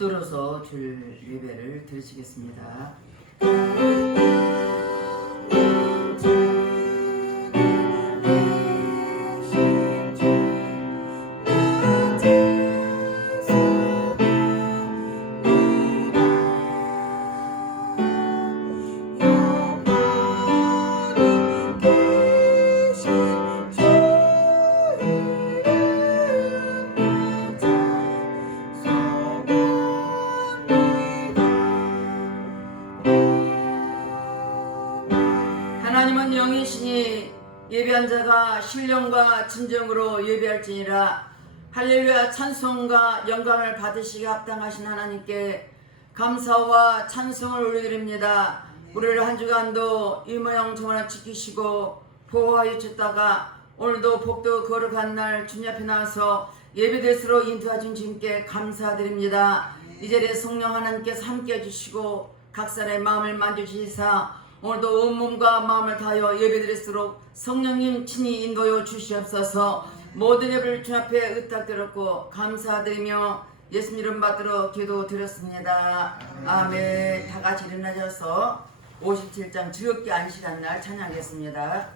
붙들어서 줄 예배를 드리시겠습니다. 하나님은 영이시니 예배한 자가 신령과 진정으로 예배할지니라. 할렐루야. 찬송과 영광을 받으시기 합당하신 하나님께 감사와 찬송을 올려드립니다. 우리를 한 주간도 이 모양 정원을 지키시고 보호하여 주셨다가 오늘도 복도 거룩한 날 주님 앞에 나와서 예배드리도록 인도하신 주님께 감사드립니다. 이 자리에 성령 하나님께서 함께 해주시고 각 사람의 마음을 만져주시사 오늘도 온몸과 마음을 다하여 예배드릴수록 성령님 친히 인도하여 주시옵소서. 모든 예배를 주 앞에 의탁드렸고 감사드리며 예수님 이름 받들어 기도드렸습니다. 아멘. 다 같이 일어나셔서 57장 즐겁게 안식한 날 찬양하겠습니다.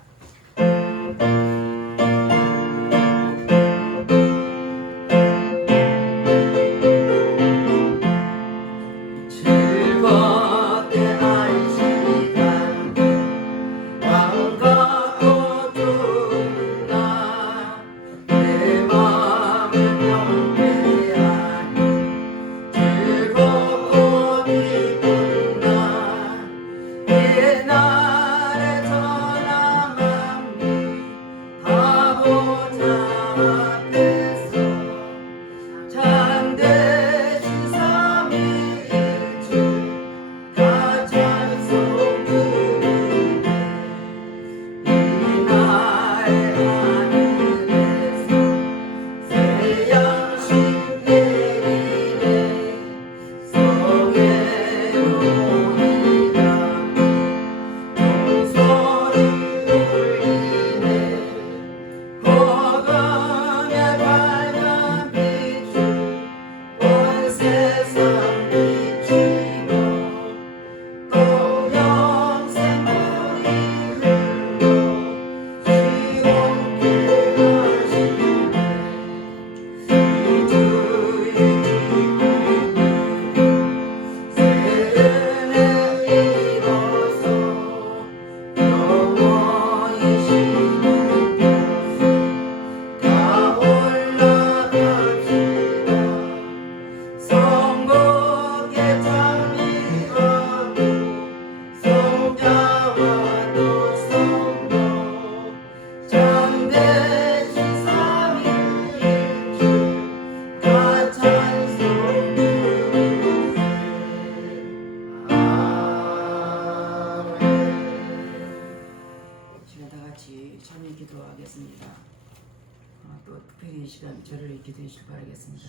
또 특별히 이 시간 저를 기도해 주시길 바라겠습니다.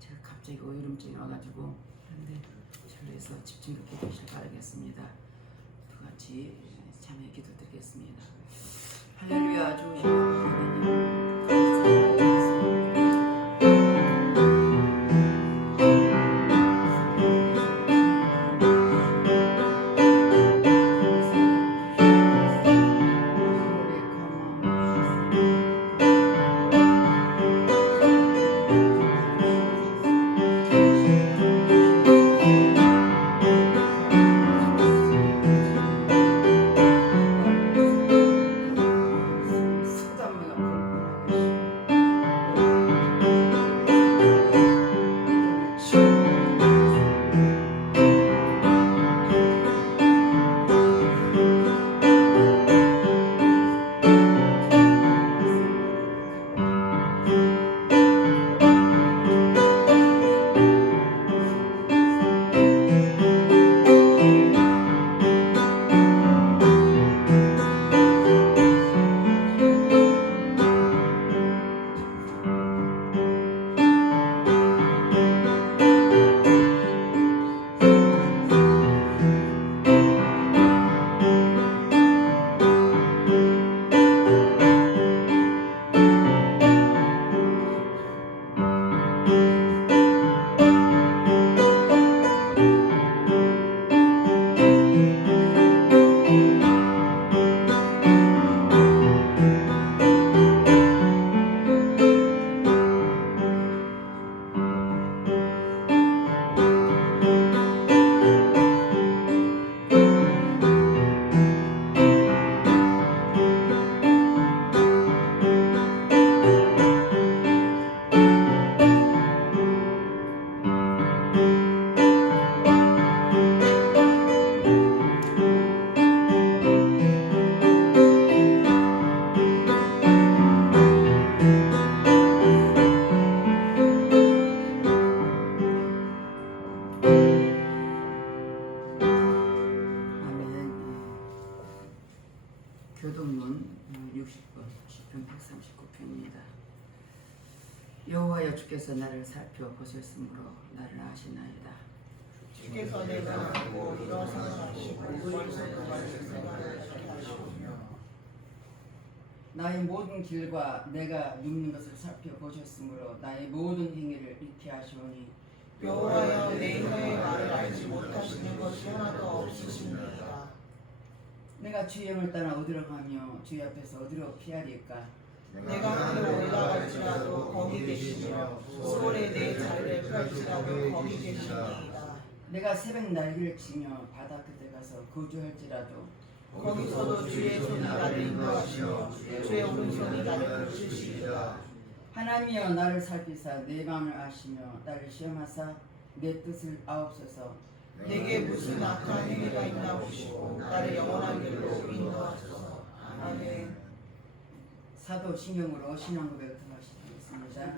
제가 갑자기 의름증이 와가지고 그런데 저를 해서 집중 있게 기도해 주시길 바라겠습니다. 또 같이 참여 기도 드리겠습니다. 할렐루야. 주신 하나님 감사합니다. 여호와여 주께서 나를 살펴보셨으므로 나를 아시나이다. 주께서 내가 알고 일어서서 하시고 머리서도 말씀을 하시며 나의 모든 길과 내가 눕는 것을 살펴보셨으므로 나의 모든 행위를 잃게 하시오니 여호와여 내 혀의 말을 알지 못하시는 것이 하나도 없으십니다. 내가 주의 영을 따라 어디로 가며 주의 앞에서 어디로 피하리까? 내가 하늘로 올라갈지라도 거기 계시며 수월에 내 자리를 펼지라도 거기 계시니이다. 내가 새벽 날개를 치며 바다 끝에 가서 거주할지라도 거기서도 주의 손이 나를 인도하시며 주의 오른손이 나를 붙이시리라. 하나님이여 나를 살피사 내 마음을 아시며 나를 시험하사 내 뜻을 아옵소서. 내게 무슨 악한 행위가 있나 보시고 나를 영원한 길로 인도하소서. 아멘. 사도신경으로 신앙고백을 통하시겠습니다.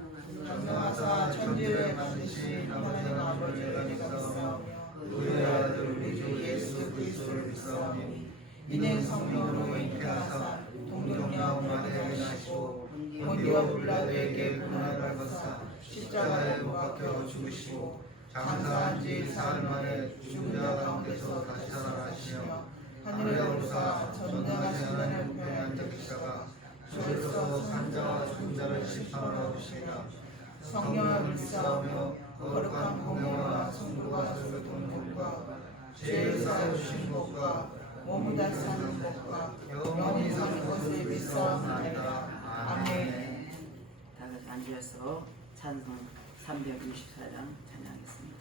전능하사 천지를 만드신 하나님 아버지를 내가 믿사오며 그의 아들 우리 주 예수 그리스도를 믿사오니 이는 성령으로 잉태하사 동정녀 마리아에 나시고 본디오 빌라도에게 고난을 받으사 십자가에 못 박혀 죽으시고 장사한 지 사흘 만에 죽은 자 가운데서 다시 살아나시며 하늘에 오르사 전능하신 하나님 우편에 앉아 계시다가 주께서 산자와 죽은 자를 심판하러 오시리라. 성령을 믿사오며 거룩한 공회와 성도가 서로 복과 죄를 사여 주신 복과 몸을 다시 사는 복과 영원히 사는 것을 믿사옵나이다. 아멘. 다 같이 앉아서 찬송 364장 찬양하겠습니다.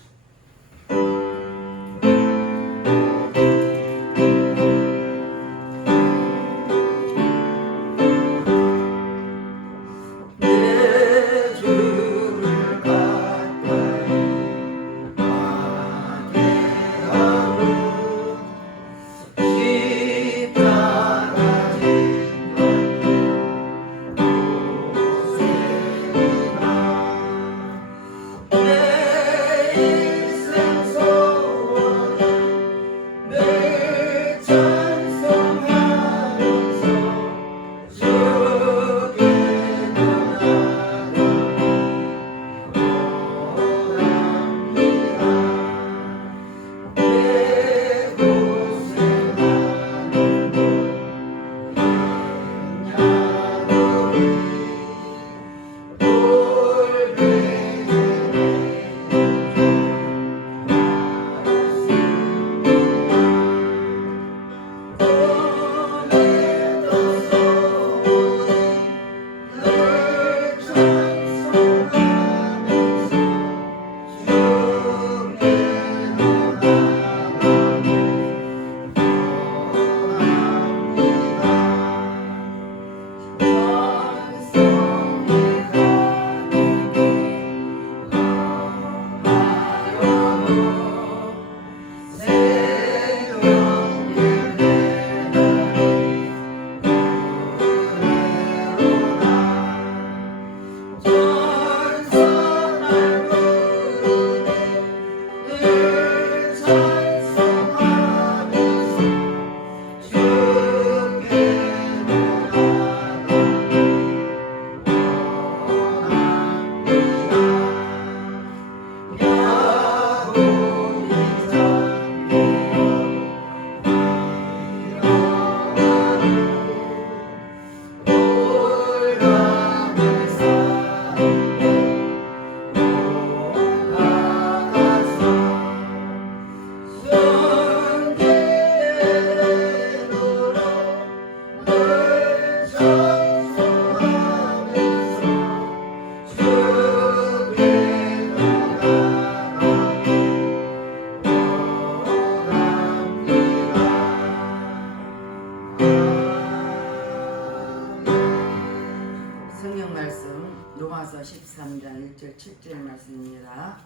성경 말씀 로마서 13장 1절 7절 말씀입니다.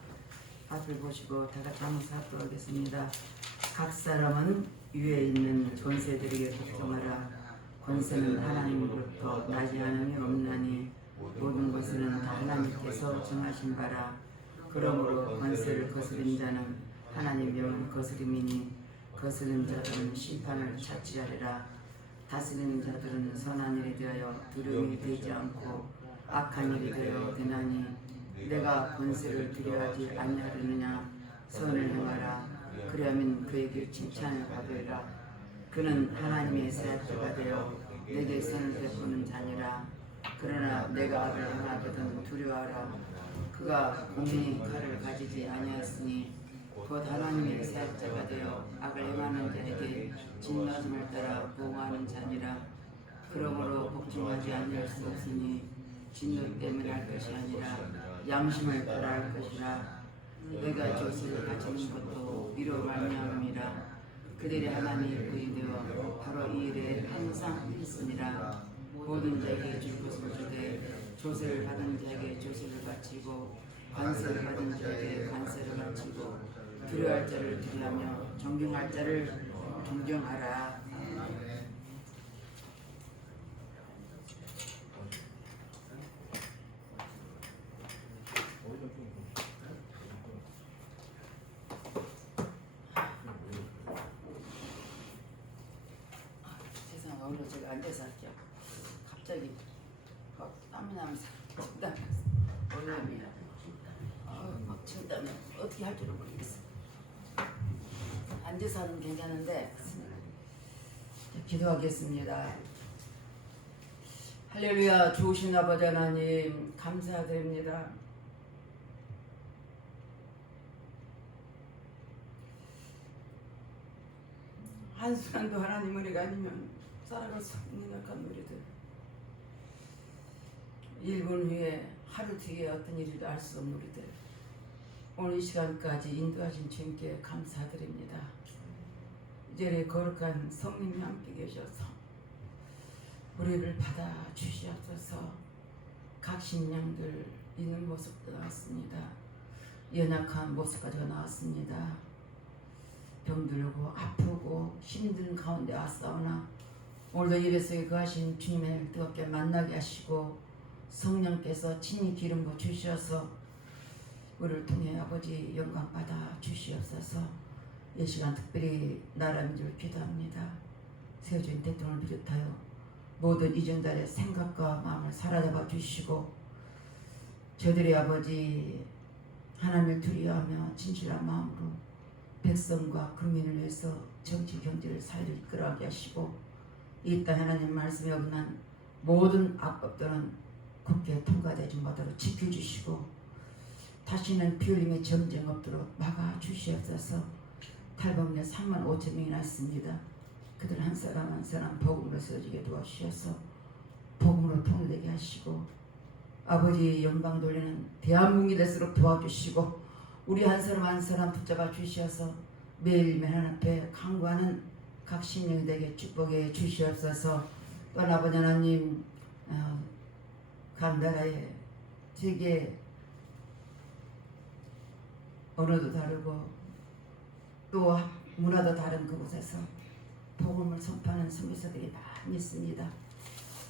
앞을 보시고 다 같이 한번 살펴 보겠습니다. 각 사람은 위에 있는 권세들에게 복종하라. 권세는 하나님으로부터 나지 않음이 없나니 모든 것은 다 하나님께서 정하신 바라. 그러므로 권세를 거스린 자는 하나님 명을 거스림이니 거스른 자들은 심판을 차지하리라. 다스리는 자들은 선한 일이 되어 두려움이 되지 않고 악한 일이 되어 되나니 내가 권세를 두려워하지 아니하느냐. 선을 행하라. 그리하면 그에게 칭찬을 받으리라. 그는 하나님의 사역자가 되어 내게 선을 베푸는 자니라. 그러나 내가 악을 행하거든 두려워하라. 그가 공의 칼을 가지지 아니하였으니 곧 하나님의 사역자가 되어 악을 행하는 자에게 진노하심을 따라 보응하는 자니라. 그러므로 복종하지 아니할 수 없으니 진노 때문에 할 것이 아니라 양심을 따라 할 것이라. 내가 조세를 가지는 것도 이로 말미암음이라. 그들의 하나님이 의되어 바로 이 일에 항상 있으니라. 모든 자에게 줄 것을 주되 조세를 받은 자에게 조세를 바치고 관세를 받은 자에게 관세를 바치고 두려워할 자를 두려하며 존경할 자를 존경하라. 세상에 오늘 제가 앉아서 할게요. 갑자기 땀이 나면서 올라옵니다. 막 진땀이 어떻게 할 줄은 모르겠어요. 앉아서 하는 괜찮은데 기도하겠습니다. 할렐루야. 좋으신 아버지 하나님 감사드립니다. 한순간도 하나님 은혜가 아니면 살아갈 수 없는 약한 우리들, 1분 후에 하루 뒤에 어떤 일인지 알 수 없는 우리들, 오늘 이 시간까지 인도하신 주님께 감사드립니다. 이 자리에 거룩한 성령이 함께 계셔서 우리를 받아주시옵소서. 각 심령들 있는 모습도 나왔습니다. 연약한 모습까지 나왔습니다. 병들고 아프고 힘든 가운데 왔사오나 오늘도 예배 속에 거하신 주님을 뜨겁게 만나게 하시고 성령께서 친히 기름 부어 주셔서 우리를 통해 아버지 영광 받아 주시옵소서. 이 시간 특별히 나라민 줄 기도합니다. 세워진 대통령을 비롯하여 모든 이전자의 생각과 마음을 사로잡아 주시고 저들의 아버지 하나님을 두려워하며 진실한 마음으로 백성과 국민을 위해서 정치 경제를 사회를 이끌어가게 하시고 이 땅 하나님 말씀에 어긋난 모든 악법들은 국회에 통과되지 못하도록 지켜주시고 다시는 피 흘림의 전쟁 없도록 막아주시옵소서. 탈북민의 3만 5천 명이 났습니다. 그들 한 사람 한 사람 복음으로 쓰여지게 도와주셔서 복음으로 통일되게 하시고 아버지 영광 돌리는 대한민국이 될수록 도와주시고 우리 한 사람 한 사람 붙잡아 주셔서 매일매일 하나님 앞에 강구하는 각 심령들에게 축복해 주시옵소서. 또한 아버지 하나님 각 나라의 세계 언어도 다르고 또 문화도 다른 그곳에서 복음을 선포하는 선교사들이 많이 있습니다.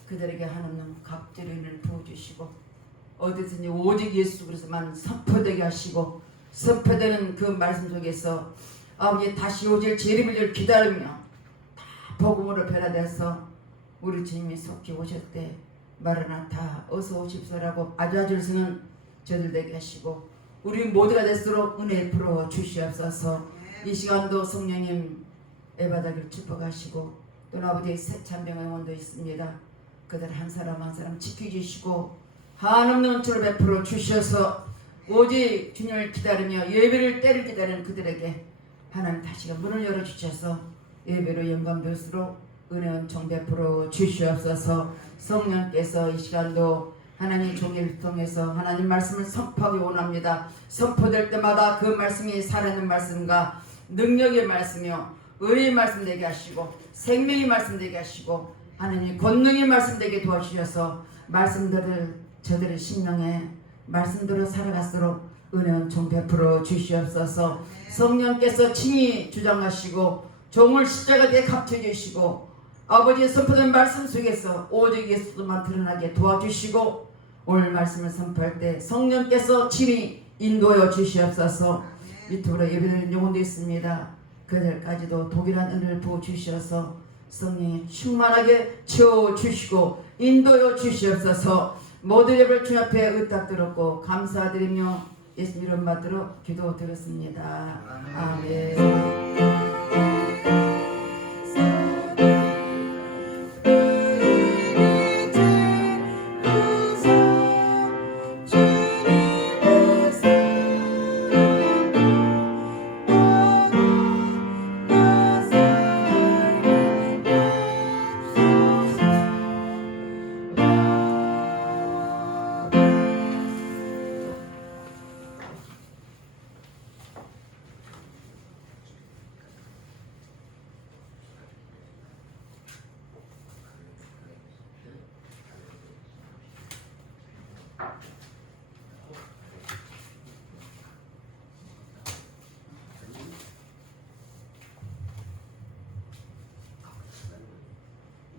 그들에게 하나님 갑절을 부어주시고 어디든지 오직 예수 그리스도만 선포되게 하시고 선포되는 그 말씀 속에서 아버지 다시 오실 재림을 기다리며 다 복음으로 변화돼서 우리 주님이 속히 오실 때 마라나타 어서 오십시오라고 아주아주를 쓰는 저들 되게 하시고 우리 모두가 될수록 은혜 풀어 주시옵소서. 이 시간도 성령님 애바다기를 축복하시고 또 아버지의 새참병 응원도 있습니다. 그들 한 사람 한 사람 지켜주시고 한없는 은총을 베풀어 주셔서 오직 주님을 기다리며 예배를 때를 기다리는 그들에게 하나님 다시금 문을 열어주셔서 예배로 영광 될수록 은혜 은총 베풀어 주시옵소서. 성령께서 이 시간도 하나님 종일 통해서 하나님 말씀을 선포하기 원합니다. 선포될 때마다 그 말씀이 살아있는 말씀과 능력의 말씀이요 의의 말씀 되게 하시고 생명의 말씀 되게 하시고 하나님 권능의 말씀 되게 도와주셔서 말씀들을 저들의 심령에 말씀대로 살아갈수록 은혜 은총 베풀어 주시옵소서. 성령께서 친히 주장하시고 종을 십자가에 값쳐주시고 아버지의 선포된 말씀 속에서 오직 예수만 드러나게 도와주시고 오늘 말씀을 선포할 때 성령께서 친히 인도하여 주시옵소서. 유튜브로 예배드리는 영혼도 있습니다. 그들까지도 동일한 은혜를 부어주셔서 성령이 충만하게 채워주시고 인도하여 주시옵소서. 모든 예배를 주 앞에 의탁드렸고 감사드리며 예수님 이름 받들어 기도드렸습니다. 아멘.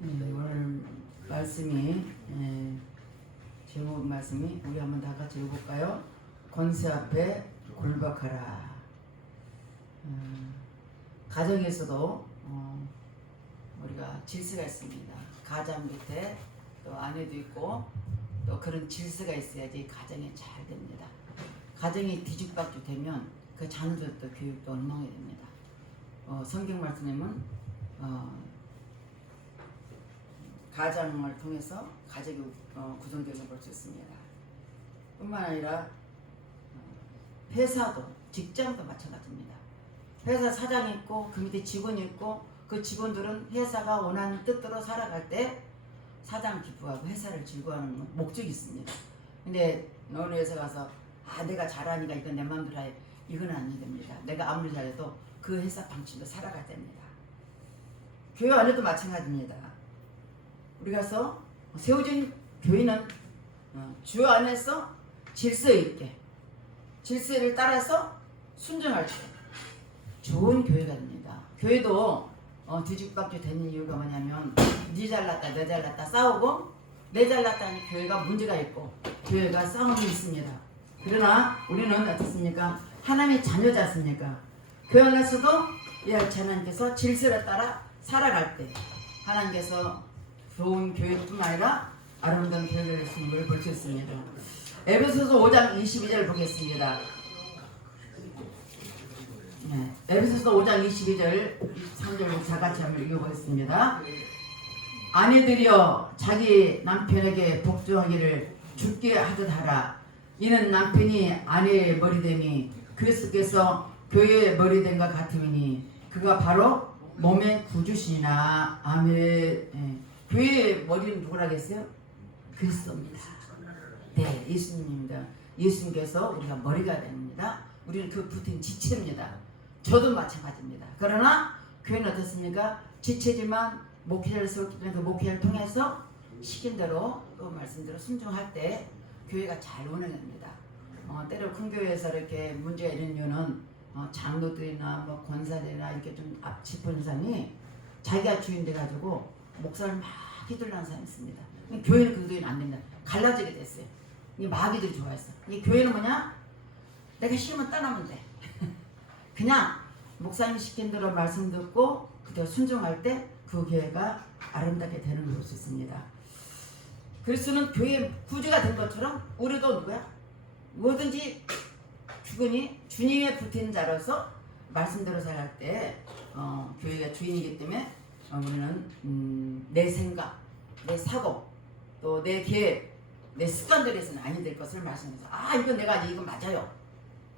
오늘 말씀이 제목 말씀이 우리 한번 다 같이 읽어볼까요? 권세 앞에 굴복하라. 가정에서도 우리가 질서가 있습니다. 가장 밑에 또 아내도 있고 또 그런 질서가 있어야지 가정이 잘 됩니다. 가정이 뒤죽박죽 되면 그 자녀들도 교육도 엉망이 됩니다. 성경 말씀에는 가정을 통해서 가족이 구성되는 걸 볼 수 있습니다. 뿐만 아니라 회사도 직장도 마찬가지입니다. 회사 사장이 있고 그 밑에 직원이 있고 그 직원들은 회사가 원하는 뜻대로 살아갈 때 사장 기쁘하고 회사를 즐거워하는 목적이 있습니다. 근데 어느 회사 가서 내가 잘하니까 이건 내 마음대로 해, 이건 아니 됩니다. 내가 아무리 잘해도 그 회사 방침도 살아갈 때입니다. 교회 안에도 마찬가지입니다. 우리 가서 세워진 교회는 주 안에서 질서 있게 질서를 따라서 순종할 때 좋은 교회가 됩니다. 교회도 뒤죽박죽 되는 이유가 뭐냐면 네 잘났다 내 잘났다 싸우고 내 잘났다니 교회가 문제가 있고 교회가 싸움이 있습니다. 그러나 우리는 어떻습니까? 하나님의 자녀지 않습니까? 교회 안에서도 예할치 하나님께서 질서를 따라 살아갈 때 하나님께서 좋은 교회뿐만 아니라 아름다운 교회를 주시는 걸 볼 수 있습니다. 에베소서 5장 22절 보겠습니다. 에베소서 5장 22절 23절 다 같이 한번 읽어보겠습니다. 아내들이여 자기 남편에게 복종하기를 주께 하듯 하라. 이는 남편이 아내의 머리됨이 그리스도께서 교회의 머리됨과 같음이니 그가 바로 몸의 구주시니라. 아멘. 교회의 머리는 누구라겠어요? 그리스도입니다. 네, 예수님입니다. 예수님께서 우리가 머리가 됩니다. 우리는 그 붙은 지체입니다. 저도 마찬가지입니다. 그러나 교회는 어떻습니까? 지체지만 목회자를 세웠기 때문에 그 목회자를 통해서 시킨 대로 그 말씀대로 순종할 때 교회가 잘 운영됩니다. 때로 큰 교회에서 이렇게 문제가 있는 이유는 장로들이나 뭐 권사들이나 이렇게 좀 앞짚은 사람이 자기가 주인 돼가지고 목사를 막 휘둘러는 사람이 있습니다. 교회는 그 교회는 안 된다. 갈라지게 됐어요. 이 마귀들이 좋아했어. 이 교회는 뭐냐? 내가 싫으면 떠나면 돼. 그냥 목사님이 시킨 대로 말씀 듣고 그대로 순종할 때 그 교회가 아름답게 되는 걸 볼 수 있습니다. 그리스도는 교회의 구주가 된 것처럼 우리도 누구야? 뭐든지 주님의 붙은 자로서 말씀대로 살아갈 때 교회가 주인이기 때문에 우리는 내 생각, 내 사고, 또 내 계획, 내 습관들에서는 아니 될 것을 말씀해서 이건 내가 이거 맞아요.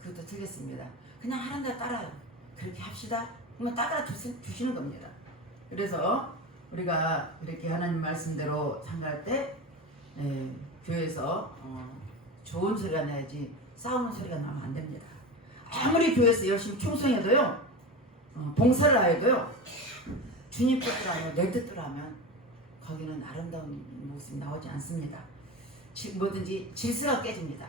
그것도 틀렸습니다. 그냥 하는 대로 따라요. 그렇게 합시다. 그러면 따라 주시는 겁니다. 그래서 우리가 이렇게 하나님 말씀대로 생각할 때 교회에서 좋은 소리가 나야지 싸우는 소리가 나면 안 됩니다. 아무리 교회에서 열심히 충성해도요, 봉사를 해도요, 주님 뜻대로 하면 내 뜻대로 하면 거기는 아름다운 모습이 나오지 않습니다. 뭐든지 질서가 깨집니다.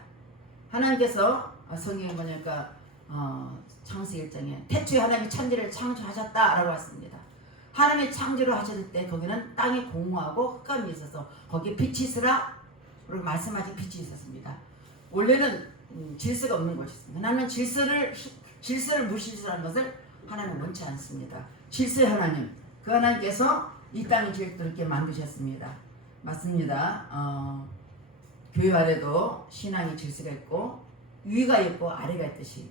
하나님께서 성경에 보니까 창세기 1장에 태초에 하나님이 천지를 창조하셨다라고 했습니다. 하나님이 창조를 하셨을 때 거기는 땅이 공허하고 흑암이 있어서 거기에 빛이 있으라 그리고 말씀하신 빛이 있었습니다. 원래는 질서가 없는 것이었습니다. 하나님은 질서를 무시하는 것을 하나님은 원치 않습니다. 질서의 하나님, 그 하나님께서 이 땅을 질서롭게 만드셨습니다. 맞습니다. 교회 안에도 신앙의 질서가 있고 위가 있고 아래가 있듯이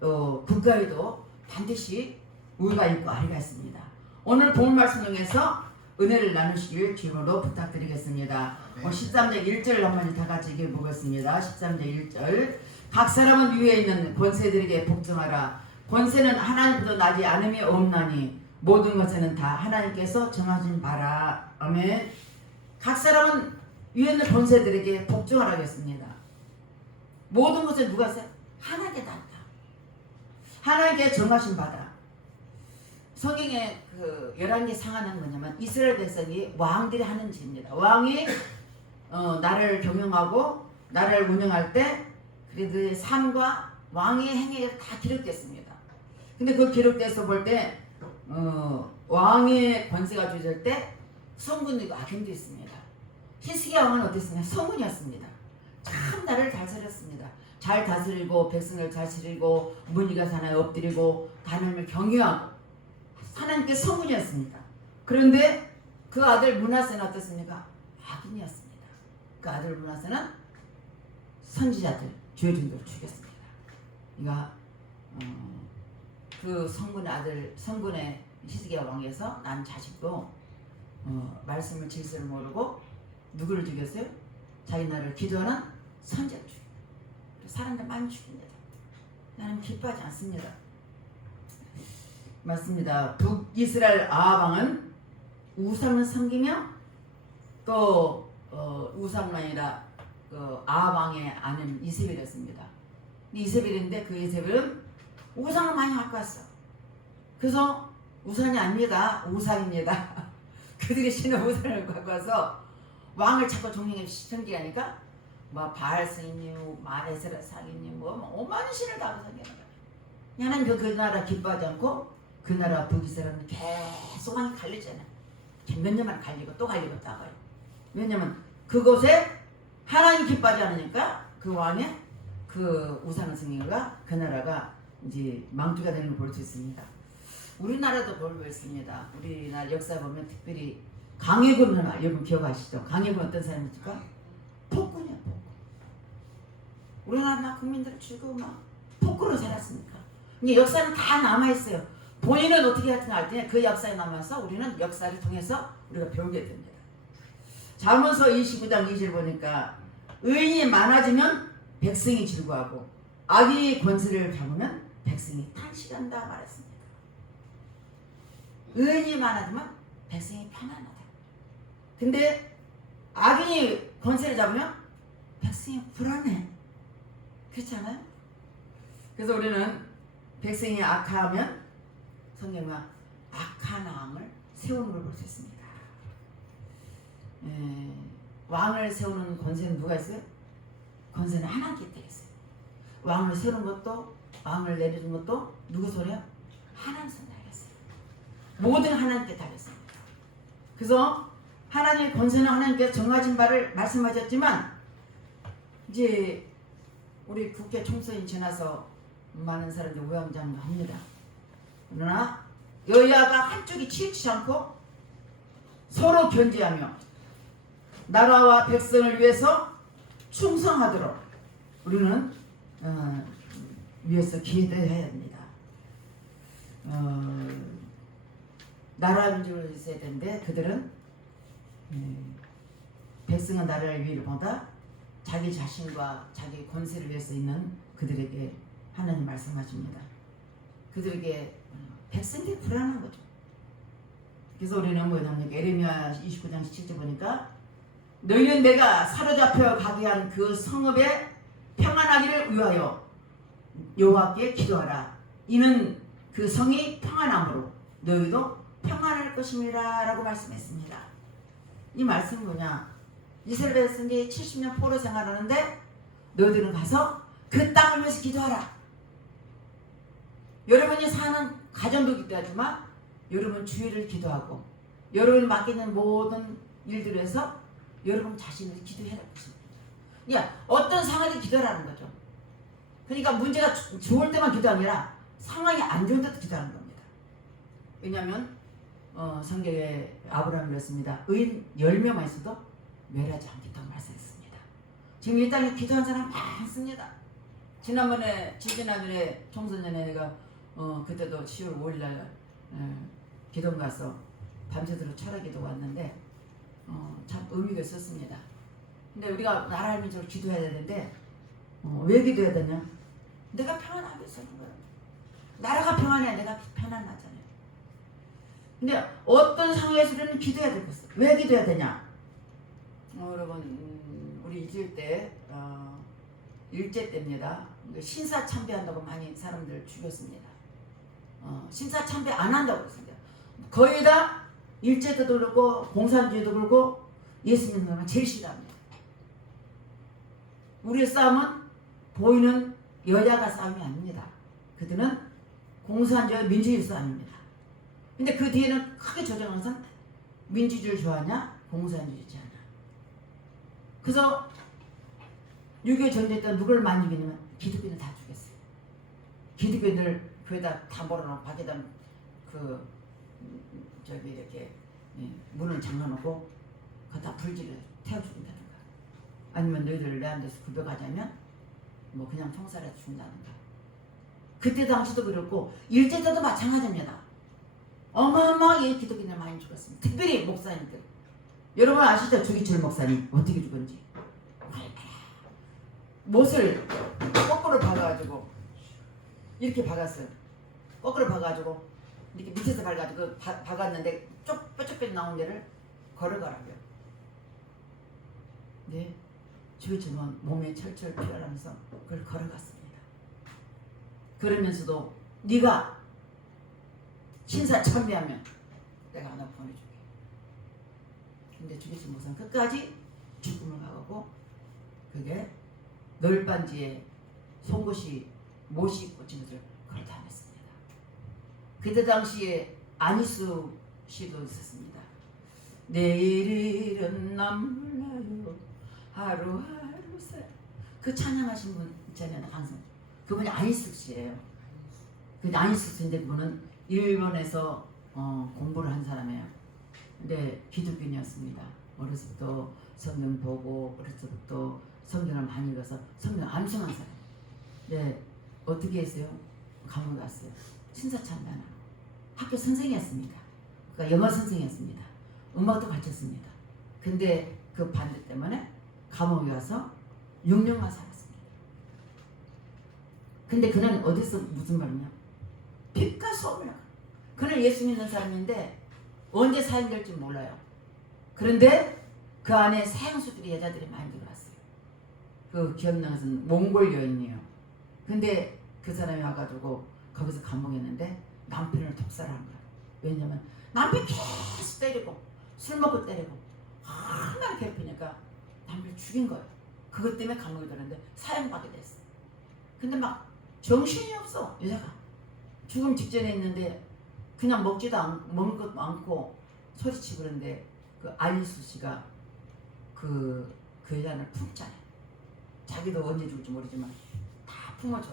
국가에도 반드시 위가 있고 아래가 있습니다. 오늘 본 말씀 중에서 은혜를 나누시길 주님으로 부탁드리겠습니다. 13장 1절 한번 다 같이 읽어보겠습니다. 13장 1절 각 사람은 위에 있는 권세들에게 복종하라. 권세는 하나님보다 나지 않음이 없나니 모든 것에는 다 하나님께서 정하신 바라. 아멘. 각 사람은 위에 있는 권세들에게 복종하라 하겠습니다. 모든 것에 누가 있어요? 하나님께 다 있다. 하나님께 정하신 바다. 성경에 그 11개 상하는 뭐냐면 이스라엘 백성이 왕들이 하는 짓입니다. 왕이 나라를 경영하고 나라를 운영할 때 그의 삶과 왕의 행위가 다 기록됐습니다. 근데 그 기록돼서 볼 때 왕의 권세가 주어질 때 성군도 있고 악인도 있습니다. 히스기야 왕은 어땠습니까? 성군이었습니다. 참 나라를 잘 차렸습니다. 잘 다스리고 백성을 잘 다스리고 문의가 사나에 엎드리고 하나님을 경외하고 하나님께 성군이었습니다. 그런데 그 아들 므낫세는 어떻습니까? 악인이었습니다. 그 아들 므낫세는 선지자들 죄인들을 죽였습니다. 그러니까 그 성군의 히스기야 왕에서 난 자식도 말씀을 질서를 모르고 누구를 죽였어요? 자기 나라를 기도하는 선지자를 죽입니다. 사람들 많이 죽입니다. 나는 기뻐하지 않습니다. 맞습니다. 북이스라엘 아합 왕은 우상을 섬기며 또 우상만 아니라 아합 왕의 아내는 이세벨이었습니다. 이세벨인데 그 이세벨은 우상을 많이 갖고 왔어. 그래서 우상이 아닙니다. 우상입니다. 그들이 신은 우상을 갖고 와서 왕을 자꾸 종행에 섬기니까 뭐 바알스님, 마레스라 사기님, 뭐 오만 신을 다 섬기는 거야. 하나님 그 나라 기뻐하지 않고 그 나라 북이스라엘은 계속 많이 갈리잖아. 몇 년만 갈리고 또 갈리고 또 가요. 왜냐면 그곳에 하나님 기뻐하지 않으니까 그 왕의 그 우상을 섬기가 그 나라가 이제 망주가 되는 걸 볼 수 있습니다. 우리나라도 볼 수 있습니다. 우리나라 역사 보면 특별히 강해군 하나 여러분 기억하시죠? 강해군 어떤 사람입니까? 폭군이야, 폭군. 우리나라 막 국민들 죽고 막 폭군으로 살았으니까. 이게 역사는 다 남아있어요. 본인은 어떻게 할 때 그 역사에 남아서 우리는 역사를 통해서 우리가 배우게 됩니다. 잠언서 29장 2절 보니까 의인이 많아지면 백성이 즐거워하고 악이 권세를 잡으면 백성이 탄식한다 말했습니다. 의인이 많아지면 백성이 편안하다. 근데 악인이 권세를 잡으면 백성이 불안해. 그렇지 않아요? 그래서 우리는 백성이 악하면 성경은 악한 왕을 세우는 걸 볼 수 있습니다. 왕을 세우는 권세는 누가 있어요? 권세는 하나님께 있어요. 왕을 세우는 것도 왕을 내리는 것도 누구 소리야? 하나님 손에 달렸어요. 모든 하나님께 달렸습니다. 그래서 하나님의 권세는 하나님께서 정하신 바를 말씀하셨지만 이제 우리 국회 총선이 지나서 많은 사람들이 우왕좌왕합니다. 그러나 여야가 한쪽이 치우치지 않고 서로 견제하며 나라와 백성을 위해서 충성하도록 우리는 위해서 기도해야 합니다. 나라 민족을 있어야 되는데 그들은 백성은 나라를 위해 보다 자기 자신과 자기 권세를 위해서 있는 그들에게 하나님 말씀하십니다. 그들에게 백성들이 불안한 거죠. 그래서 우리는 뭐냐면 에레미야 29장 17절 보니까 너희는 내가 사로잡혀 가게 한 그 성읍에 평안하기를 위하여 여호와께 기도하라. 이는 그 성이 평안함으로 너희도 평안할 것입니다. 라고 말씀했습니다. 이 말씀은 뭐냐? 이스라엘 백성이 70년 포로 생활하는데 너희들은 가서 그 땅을 위해서 기도하라. 여러분이 사는 가정도 기도하지만 여러분 주일을 기도하고 여러분이 맡기는 모든 일들을 해서 여러분 자신을 기도해야 될 것입니다. 그러니까 어떤 상황에 기도하라는 거죠. 그러니까 문제가 좋을 때만 기도하는 게 아니라 상황이 안 좋은 때도 기도하는 겁니다. 왜냐하면 성경에 아브라함이 그랬습니다. 의인 10명만 있어도 멸하지 않겠다고 말씀했습니다. 지금 이 땅에 기도한 사람 많습니다. 지지난번에 총선전에 내가 그때도 10월 5일날 기도원 가서 밤새도록 철학기도 왔는데 참 의미가 있었습니다. 근데 우리가 나라를 민족을 기도해야 되는데 왜 기도해야 되냐? 내가 평안하게 사는 거야. 나라가 평안해야 내가 편안하잖아요. 근데 어떤 상황에서 우리는 기도해야 될 것을 왜 기도해야 되냐? 여러분 우리 잊을 때 일제 때입니다. 신사 참배한다고 많이 사람들 죽였습니다. 신사 참배 안 한다고 했습니다. 거의 다 일제도 그렇고 공산주의도 그렇고 예수 믿는 사람은 제일 싫어합니다. 우리의 싸움은 보이는 여자가 싸움이 아닙니다. 그들은 공산주의와 민주주의 싸움입니다. 근데 그 뒤에는 크게 조정하는 사람 민주주의를 좋아하냐 공산주의를 좋아하냐. 그래서 6.25 전쟁 때 누굴 많이 죽이냐면 기독교인을 다 죽였어요. 기독교인들 교회다 다 몰아놓고 밖에다 이렇게 문을 잠가놓고 그다 불지를 태워 죽인다든가 아니면 너희들 내한테서 구별하자면 뭐 그냥 총살해 죽는다든가. 그때 당시도 그렇고 일제 때도 마찬가지입니다. 어마어마하게 기독교인들 많이 죽었습니다. 특별히 목사님들. 여러분 아시죠? 주기철 목사님 어떻게 죽었는지. 못을 거꾸로 박아가지고 이렇게 박았어요. 거꾸로 박아가지고 이렇게 밑에서 박아가지고 박았는데 뾰족뾰족 나온 데를 걸어가라고요. 네, 주기철 몸에 철철 피어나면서 그걸 걸어갔습니다. 그러면서도 네가 신사 참배하면 내가 하나 보내줄게. 근데 주기철 목사는 끝까지 죽음을 가고 그게 널빤지에 송곳이 못이 꽂힌 것을 걸어 다녔습니다. 그때 당시에 안희수 씨도 있었습니다. 내일은 난 몰라요 하루하루 살. 그 찬양하신 분 있잖아요. 항상 그분이 안희수 씨예요. 그 안희수 씨인데 그분은 일본에서 공부를 한 사람이에요. 근데 기독교인이었습니다. 어렸을 때부터 성경 보고 어렸을 때부터 성경을 많이 읽어서 성경 암송한 사람. 네, 어떻게 했어요? 감옥에 갔어요. 신사참배하는 학교 선생이었습니다. 그러니까 영어 선생이었습니다. 음악도 가르쳤습니다. 근데 그 반대 때문에 감옥에 가서 6년간 살았습니다. 근데 그는 어디서 무슨 말이냐? 빛과 소음을. 그는 예수 믿는 사람인데 언제 사형될지 몰라요. 그런데 그 안에 사형수들이 여자들이 많이 들어왔어요. 그 기억나는 것은 몽골 여인이에요. 근데 그 사람이 와가지고 거기서 감옥했는데 남편을 독살한 거예요. 왜냐면 남편이 계속 때리고 술 먹고 때리고 얼마나 괴롭히니까 남편을 죽인 거예요. 그것 때문에 감옥에 들었는데 사형받게 됐어요. 근데 막 정신이 없어 여자가. 죽음 직전에 있는데 그냥 먹지도 않고 먹을 것도 많고 소리치고 그러는데 그 안희수 씨가 그 여자를 품잖아요. 자기도 언제 죽을지 모르지만 다 품어줘.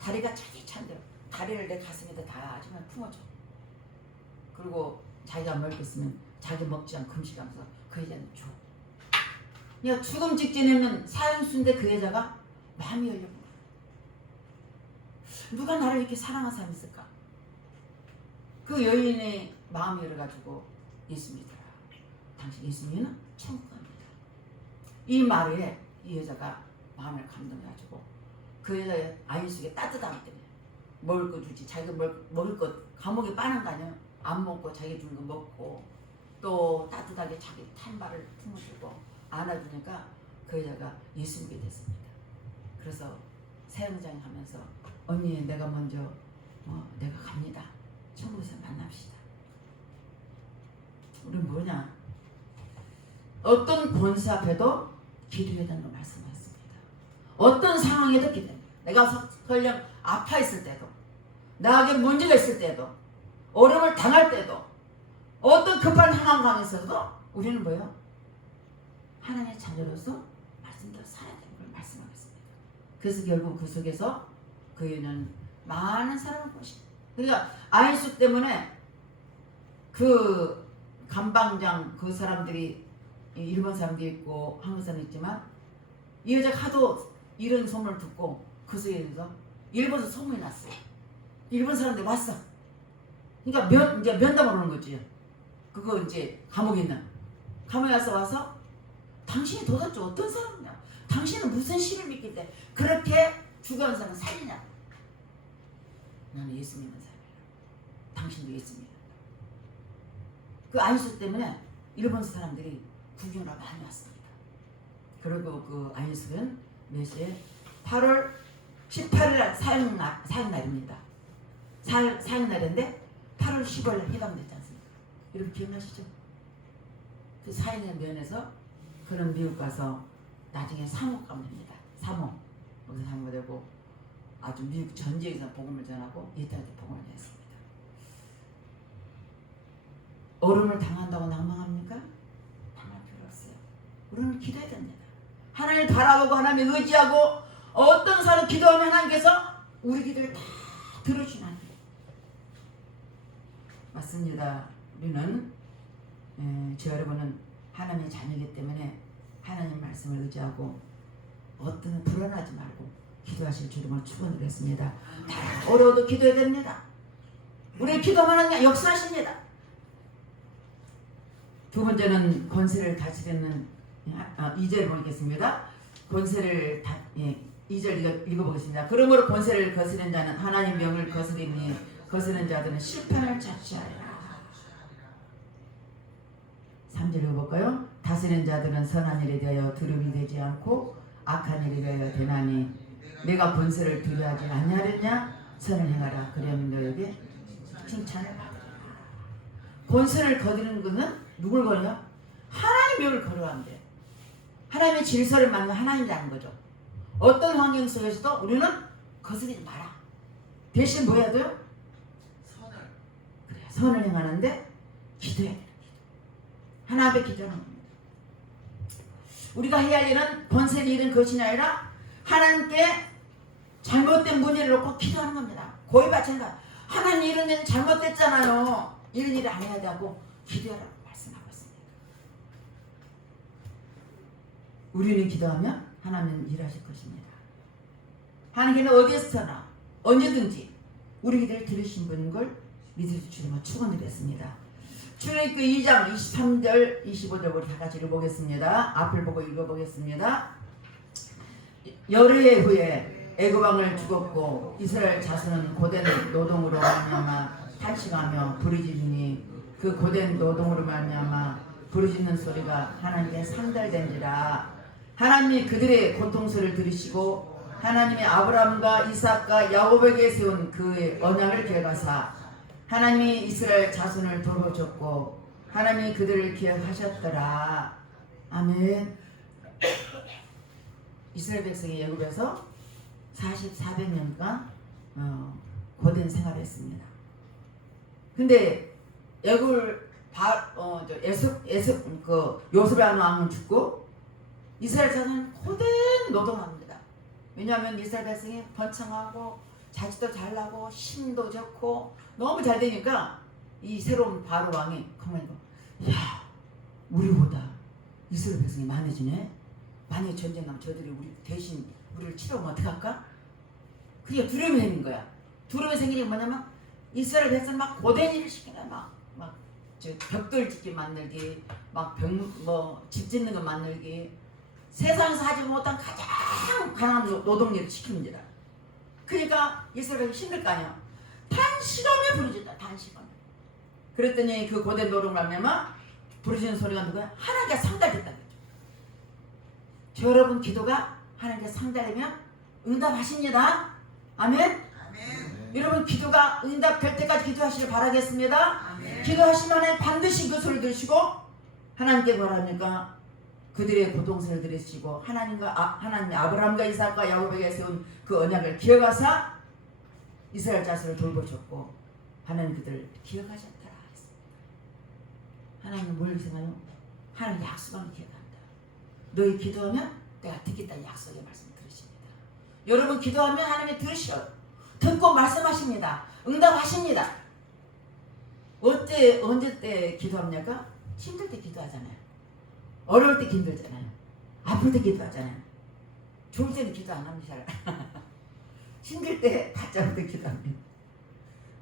다리가 차디찬 대로 다리를 내 가슴에다 닿아주면 품어줘. 그리고 자기가 먹을 거 있으면 자기 먹지 않고 금식하면서 그 여자는 줘. 그러니까 죽음 직전에는 사형수인데 그 여자가 마음이 열려. 누가 나를 이렇게 사랑한 사람이 있을까? 그 여인의 마음이 열어가지고 예수 믿어라. 당신 예수 믿으면 천국 갑니다. 이 말에 이 여자가 마음을 감동해가지고 그 여자의 안희수에게 따뜻하기 때문에 먹을 거 주지. 자기가 먹을 것 감옥에 빠는 거 아니야. 안 먹고 자기 주는 거 먹고 또 따뜻하게 자기 탄발을 품어주고 안아주니까 그 여자가 예수 믿게 됐습니다. 그래서 사형장에 가면서 언니 내가 먼저 내가 갑니다. 천국에서 만납시다. 우리는 뭐냐? 어떤 권세 앞에도 기도해야 된다고 말씀하셨습니다. 어떤 상황에도 기도해야 된다. 내가 설령 아파 있을 때도 나에게 문제가 있을 때도 어려움을 당할 때도 어떤 급한 상황 가운데서도 우리는 뭐예요? 하나님의 자녀로서 말씀대로 살아야 되는 걸 말씀하겠습니다. 그래서 결국 그 속에서 그이는 많은 사랑을 보십니다. 그러니까 안희수 때문에 그 감방장 그 사람들이 일본 사람도 있고 한국 사람도 있지만 이 여자가 하도 이런 소문을 듣고 그 사이에서 일본에서 소문이 났어요. 일본 사람들 왔어. 그러니까 이제 면담을 오는 거지. 그거 이제 감옥에 있는. 감옥에 와서 당신이 도대체 어떤 사람이냐? 당신은 무슨 신을 믿길래 그렇게 죽어간 사람을 살리냐? 나는 예수 믿는 사람이야. 당신도 예수 믿는다. 그 안수 때문에 일본 사람들이 구경을 많이 왔습니다. 그리고 그 안수는 몇 시에? 8월 18일 사형날입니다. 사형날인데 8월 10일 날 해방됐지 않습니까? 여러분 기억나시죠? 그 사형의 면에서 그런 미국 가서 나중에 사목 가면 됩니다. 사목. 거기서 사목 되고 아주 미국 전 지역에서 복음을 전하고 이태한테 복음을 했습니다. 어려움을 당한다고 낭망합니까? 당할 필요 없어요. 우리는 기도해야 됩니다. 하나님을 바라보고 하나님을 의지하고 어떤 사람 기도하면 하나님께서 우리 기도를 다 들어주시는 하나님. 맞습니다. 우리는 저 여러분은 하나님의 자녀이기 때문에 하나님 말씀을 의지하고 어떤 불안하지 말고 기도하실 주님을 축원드렸습니다. 어려워도 기도해야 됩니다. 우리 기도만 하면 역사하십니다. 두 번째는 권세를 다스리는 2절 보겠습니다. 권세를 2절 읽어보겠습니다. 그러므로 권세를 거스르는 자는 하나님 명을 거스리니 거스르는 자들은 실패를 자취하리라. 3절 읽어볼까요? 다스리는 자들은 선한 일에 대하여 두려움이 되지 않고 악한 일에 대하여 되나니 내가 권세를 두려워하지 아니하렸냐? 선을 행하라. 그러면 너에게 칭찬을 받으리라. 권세를 거두는 것은 누굴 거냐? 하나님 명을 걸어간대. 하나님의 질서를 만든 하나님이라는 거죠. 어떤 환경 속에서도 우리는 거스르지 마라. 대신 뭐 해야 돼요? 선을 행하는데 기도해야 돼요. 하나 앞에 기도하는 겁니다. 우리가 해야 할 일은 권세를 잃은 것이 아니라 하나님께 잘못된 문제를 놓고 기도하는 겁니다. 거의 마찬가지. 하나님 이런 일은 잘못됐잖아요. 이런 일을 안 해야 되고 기도하라고 말씀하고 있습니다. 우리는 기도하면 하나님은 일하실 것입니다. 하나님께는 어디에서나 언제든지 우리 기도를 들으신 분인 걸 믿을 주님을 축원드렸습니다. 출애굽기 2장 23절 25절 우리 다 같이 읽어보겠습니다. 앞을 보고 읽어보겠습니다. 열흘 후에 애굽 왕을 죽었고 이스라엘 자손은 고된 노동으로 말미암아 탄식하며 부르짖으니 그 고된 노동으로 말미암아 부르짖는 소리가 하나님께 상달된지라. 하나님이 그들의 고통소리를 들으시고 하나님이 아브라함과 이삭과 야곱에게 세운 그의 언약을 기억하사 하나님이 이스라엘 자손을 돌보셨고 하나님이 그들을 기억하셨더라. 아멘. 이스라엘 백성이 애굽에서 400년간 고된 생활을 했습니다. 근데 요셉이라는 왕은 죽고 이스라엘 자손은 고된 노동합니다. 왜냐하면 이스라엘 백성이 번창하고 자치도 잘나고 힘도 좋고 너무 잘 되니까 이 새로운 바로 왕이 가만히 봐. 야, 우리보다 이스라엘 백성이 많아지네. 만약에 전쟁 나면 저들이 우리 대신 우리를 치료하면 어떡할까? 그게 두려움이 생긴 거야. 두려움이 생기는 게 뭐냐면 이스라엘 백성 막 고된 일을 시키네. 저 벽돌 짓기 만들기, 집 짓는 거 만들기, 세상에서 하지 못한 가장 강한 노동력을 시킵니다. 그러니까 이스라엘이 힘들 거 아니야. 단시간에 부르짖다. 단시간에. 그랬더니 그 고된 노동을 하면 부르짖는 소리가 누구야? 하나님께 상달됐다는 거죠. 저 여러분 기도가 하나님께 상달되면 응답하십니다. 아멘. 아멘. 여러분 기도가 응답될 때까지 기도하시길 바라겠습니다. 아멘. 기도하시면 반드시 그 소리를 들으시고 하나님께 바라니까 그들의 고통스를 들으시고 하나님이 아브라함과 이삭과 야곱에게 세운 그 언약을 기억하사 이스라엘 자손을 돌보셨고 하나님 그들을 기억하셨더라. 하나님은 뭘 생각해요? 하나님 약속을 기억한다. 너희 기도하면 내가 듣겠다는 약속의 말씀을 들으십니다. 여러분 기도하면 하나님이 들으셔요. 듣고 말씀하십니다. 응답하십니다. 언제 때 기도합니까? 힘들 때 기도하잖아요. 어려울 때 힘들잖아요. 아플 때 기도하잖아요. 좋을 때는 기도 안 합니다. 잘. 힘들 때 다짜고도 기도합니다.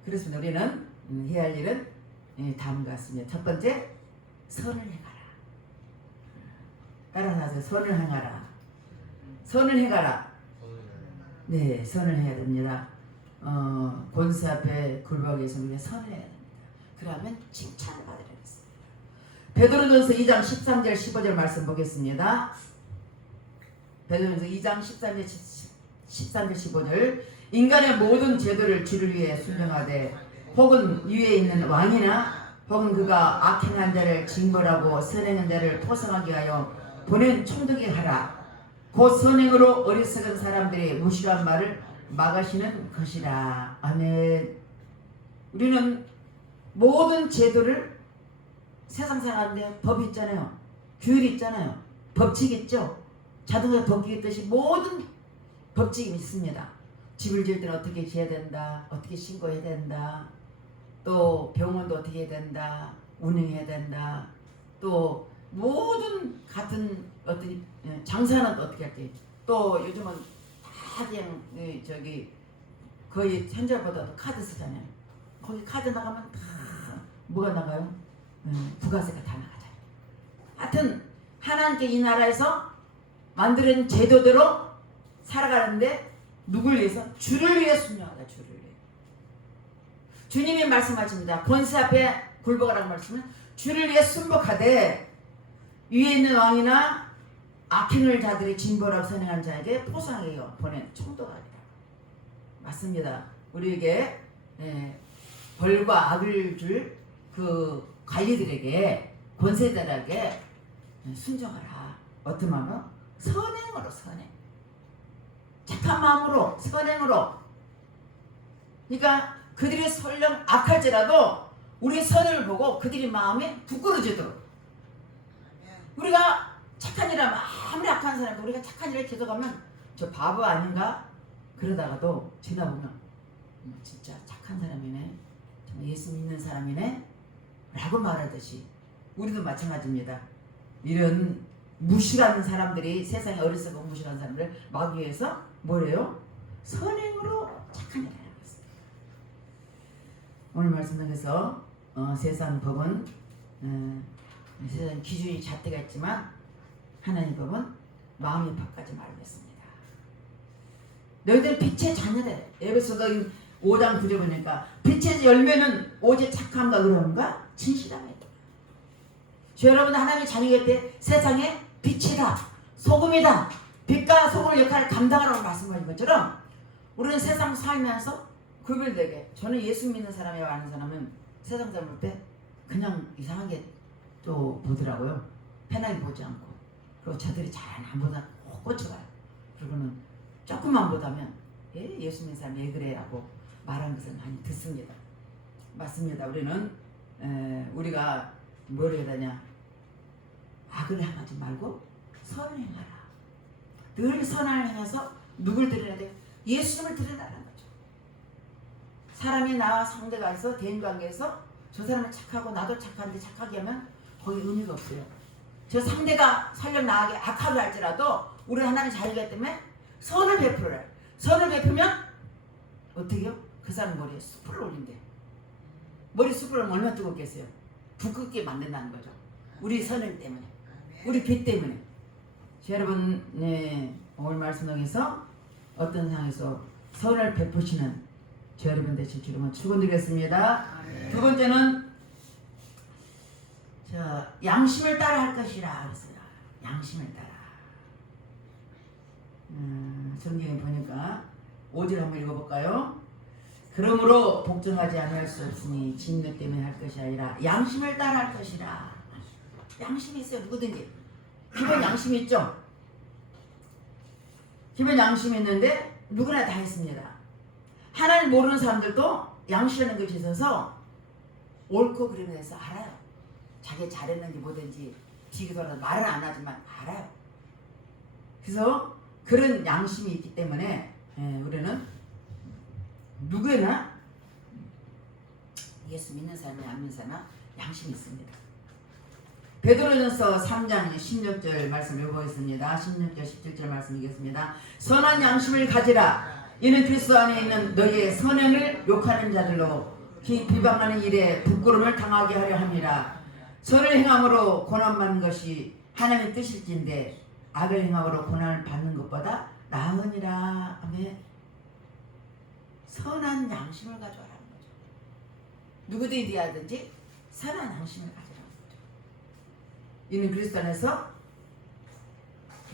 그렇습니다. 우리는 해야 할 일은 다음과 같습니다. 첫 번째, 선을 행하라. 따라서 하세요. 선을 행하라. 선을 행하라. 네, 선을 해야 됩니다. 권세 앞에 굴복하기 위해서 우리가 선을 해야 됩니다. 그러면 칭찬을 받으려겠습니다. 베드로전서 2장 13절 15절 말씀 보겠습니다. 베드로전서 2장 13절 15절 인간의 모든 제도를 주를 위해 순종하되 혹은 위에 있는 왕이나 혹은 그가 악행한 자를 징벌하고 선행한 자를 포성하게 하여 보낸 총독이 하라. 곧 선행으로 어리석은 사람들이 무시한 말을 막으시는 것이라. 아멘. 우리는 모든 제도를 세상 사람인데 법이 있잖아요. 규율이 있잖아요. 법칙 있죠. 자동차 법칙 있듯이 모든 법칙이 있습니다. 집을 지을 때는 어떻게 지어야 된다. 어떻게 신고해야 된다. 또 병원도 어떻게 해야 된다. 운영해야 된다. 또 모든 같은 어떤 장사는 어떻게 할지. 또 요즘은 다 그냥 거의 현찰보다도 카드 쓰잖아요. 거기 카드 나가면 다 뭐가 나가요? 부가세가 다 나가잖아요. 하여튼 하나님께 이 나라에서 만드는 제도대로 살아가는데 누굴 위해서? 주를 위해 순종하다. 주를 위해. 주님이 말씀하십니다. 권세 앞에 굴복하라고 말씀은 주를 위해 순복하되 위에 있는 왕이나 악행을 자들이 징벌하고 선행한 자에게 포상하여 보낸 총독이 아니라. 맞습니다. 우리에게 벌과 악을 줄 그 관리들에게 권세들에게 순종하라. 어떤 마음으로? 선행으로. 선행. 착한 마음으로. 선행으로. 그러니까 그들이 설령 악할지라도 우리의 선을 보고 그들이 마음에 부끄러지도록 우리가 착한 일 하면 아무리 악한 사람도 우리가 착한 일을 계속하면 저 바보 아닌가? 그러다가도 지나보면 진짜 착한 사람이네. 정말 예수 믿는 사람이네. 라고 말하듯이 우리도 마찬가지입니다. 이런 무식한 사람들이 세상에 어리석고 무식한 사람들을 막기 위해서 뭐래요? 선행으로 착한 일을 하는 것입니다. 오늘 말씀 중에서 세상 법은 세상 기준이 잣대가 있지만 하나님 법은 마음의 법까지 말했습니다. 너희들 빛의 자녀래. 에베소서 5장 9절 보니까 빛의 열매는 오직 착함과 의로움과 진실함이다. 여러분 하나님의 자녀일 때 세상에 빛이다. 소금이다. 빛과 소금의 역할을 감당하라고 말씀하신 것처럼 우리는 세상 살면서 구별되게 저는 예수 믿는 사람이라고 하는 사람은 세상 사람 볼 때 그냥 이상하게 또 보더라고요. 편하게 보지 않고. 그리고 저들이 잘 안 보다 꽂혀가요. 그리고는 조금만 보다면 예수 믿는 사람이 왜 그래? 하고 말하는 것을 많이 듣습니다. 맞습니다. 우리는 우리가 뭘 해야 되냐? 악을 행하지 말고 선을 행하라. 늘 선을 행해서 누굴 드려야 돼? 예수님을 드려달라는 거죠. 사람이 나와 상대가 있어 대인관계에서 저 사람은 착하고 나도 착한데 착하게 하면 거기 의미가 없어요. 저 상대가 설령 나에게 악하게 할지라도 우리 하나님 자유가 때문에 선을 베풀어요. 선을 베풀면 어떻게 해요? 그 사람 머리에 숯불을 올린대. 머리 숯불을 얼마나 뜨겁겠어요? 부끄럽게 만든다는 거죠. 우리 선행 때문에. 우리 빛 때문에. 여러분 오늘 말씀 중에서 어떤 상황에서 선을 베푸시는 여러분 되실 줄은 축원드리겠습니다. 두 번째는 양심을 따라 할 것이라 그랬어요. 양심을 따라. 성경에 보니까 5절 한번 읽어볼까요? 그러므로 복종하지 않을 수 없으니 진노 때문에 할 것이 아니라 양심을 따라 할 것이라. 양심이 있어요. 누구든지 기본 양심이 있죠. 기본 양심이 있는데 누구나 다 있습니다. 하나님 모르는 사람들도 양심이라는 것이 있어서 옳고 그름에 대해서 알아요. 자기 잘했는지 못했는지 비교하면서 말은 안 하지만 알아요. 그래서 그런 양심이 있기 때문에 우리는 누구나 예수 믿는 사람이 안 믿는 사람은 양심이 있습니다. 베드로전서 3장 16절 말씀 읽어보겠습니다. 16절 17절 말씀 읽겠습니다. 선한 양심을 가지라. 이는 그리스도 안에 있는 너희의 선행을 욕하는 자들로 비방하는 일에 부끄러움을 당하게 하려 함이라. 선을 행함으로 고난받는 것이 하나님의 뜻일진데 악을 행함으로 고난을 받는 것보다 나으니라. 아멘. 선한 양심을 가져라는 거죠. 누구든지 되하든지 선한 양심을 가져라는 거죠. 이는 그리스도 안에서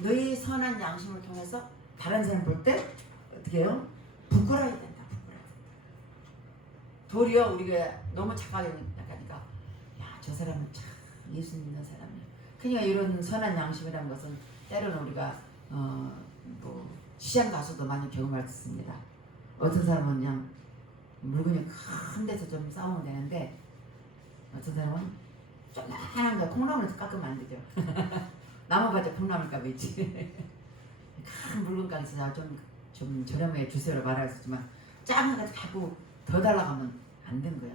너희 선한 양심을 통해서 다른 사람 볼 때 어떻게 해요? 부끄러워야 된다. 도리어 우리가 너무 착하게 생각하니까 야, 저 사람은 참 예수 믿는 사람이야. 그러니까 이런 선한 양심이라는 것은 때로는 우리가 뭐 시장 가서도 많이 경험할 수 있습니다. 어떤 사람은 그냥 물건이 큰 데서 좀 싸우면 되는데 어떤 사람은 조그만한 거 콩나물에서 깎으면 안 되죠. 나무밭에 콩나물값 있지. 큰 물건 가서 좀 저렴하게 주세요로 말할 수 있지만 작은 거 자꾸 더 달라고 하면 안 된 거야.